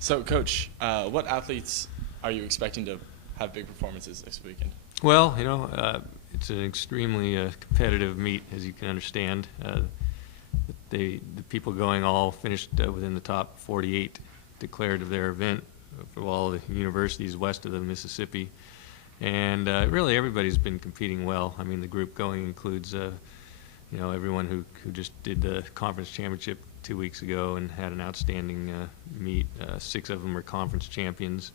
So, Coach, what athletes are you expecting to have big performances this weekend? Well, it's an extremely competitive meet, as you can understand. The people going all finished within the top 48 declared of their event for all the universities west of the Mississippi. And really everybody's been competing well. I mean, the group going includes everyone who just did the conference championship 2 weeks ago and had an outstanding meet. 6 of them are conference champions.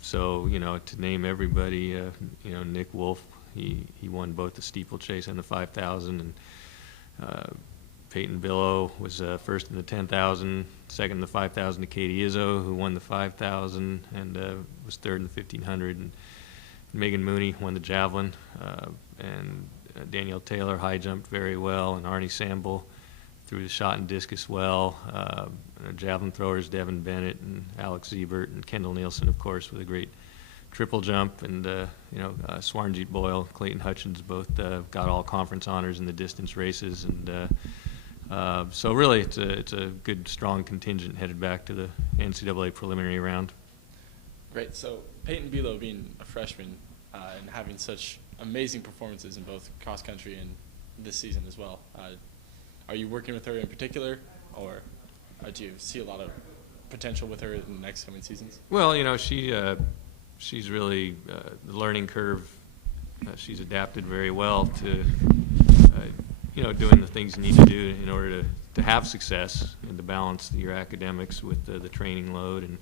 So to name everybody, Nick Wolf, he won both the steeplechase and the 5,000, and Payton Below was first in the 10,000, second in the 5,000 to Katie Izzo, who won the 5,000 and was third in the 1,500. And Megan Mooney won the javelin, and Danielle Taylor high jumped very well, and Arnie Samble threw the shot and discus well. Our javelin throwers Devin Bennett and Alex Siebert and Kendall Nielsen, of course, with a great triple jump, and Swarnjeet Boyle, Clayton Hutchins both got all conference honors in the distance races, and so really it's a good strong contingent headed back to the NCAA preliminary round. Great. So Payton Below, being a freshman and having such amazing performances in both cross country and this season as well, are you working with her in particular, or do you see a lot of potential with her in the next coming seasons? Well, she's really the learning curve. She's adapted very well to doing the things you need to do in order to have success and to balance your academics with the training load,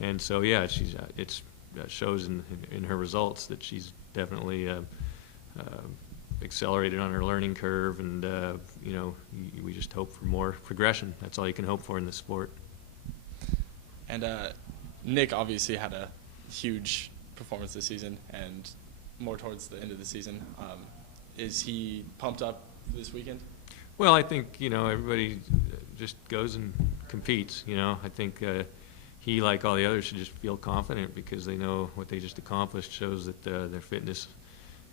and so yeah, it shows in her results that she's definitely accelerated on her learning curve, and we just hope for more progression. That's all you can hope for in this sport. And Nick obviously had a huge performance this season, and more towards the end of the season. Is he pumped up for this weekend? Well, I think everybody just goes and competes. I think he, like all the others, should just feel confident because they know what they just accomplished shows that their fitness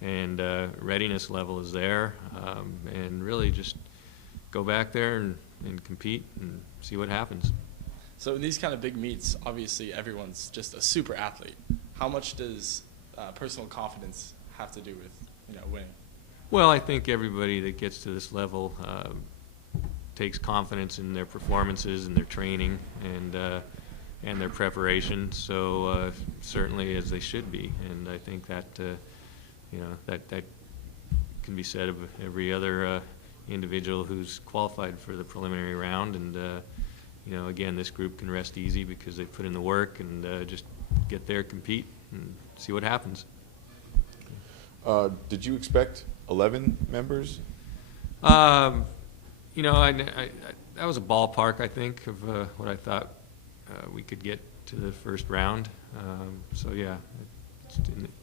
and readiness level is there, and really just go back there and compete and see what happens. So in these kind of big meets, obviously everyone's just a super athlete. How much does personal confidence have to do with winning? Well, I think everybody that gets to this level takes confidence in their performances and their training and their preparation. So certainly as they should be, and I think that that can be said of every other individual who's qualified for the preliminary round. And again, this group can rest easy because they put in the work and just get there, compete, and see what happens. Did you expect 11 members? That was a ballpark, I think, of what I thought we could get to the first round. So yeah,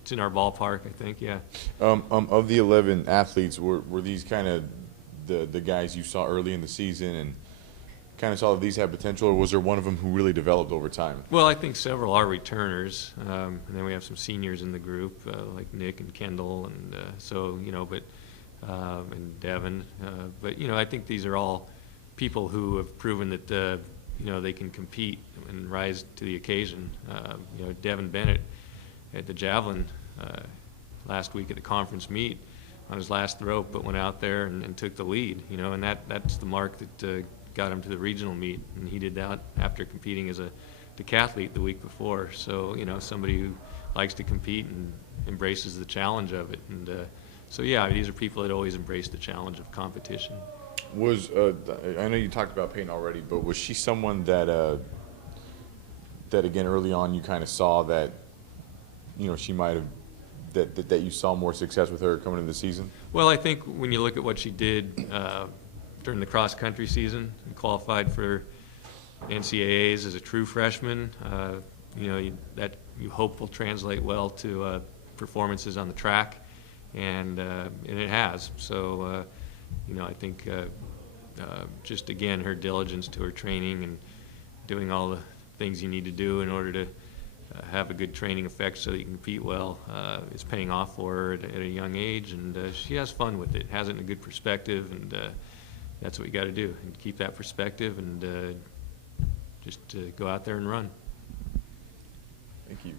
it's in our ballpark, I think. Yeah. Of the 11 athletes, were these kind of the guys you saw early in the season and kind of saw that these had potential, or was there one of them who really developed over time? Well, I think several are returners, and then we have some seniors in the group like Nick and Kendall, and and Devin. But I think these are all people who have proven that they can compete and rise to the occasion. Devin Bennett at the javelin last week at the conference meet on his last throw, but went out there and took the lead. And that's the mark that got him to the regional meet, and he did that after competing as a decathlete the week before. So somebody who likes to compete and embraces the challenge of it, and so yeah, these are people that always embrace the challenge of competition. I know you talked about Payton already, but was she someone that again early on you kind of saw that she might have that you saw more success with her coming into the season? Well, I think when you look at what she did during the cross country season and qualified for NCAAs as a true freshman, that you hope will translate well to performances on the track, and it has. So I think just again her diligence to her training and doing all the things you need to do in order to have a good training effect so that you can compete well is paying off for her at a young age, and she has fun with it, has it in a good perspective, and that's what you got to do, and keep that perspective and just to go out there and run. Thank you.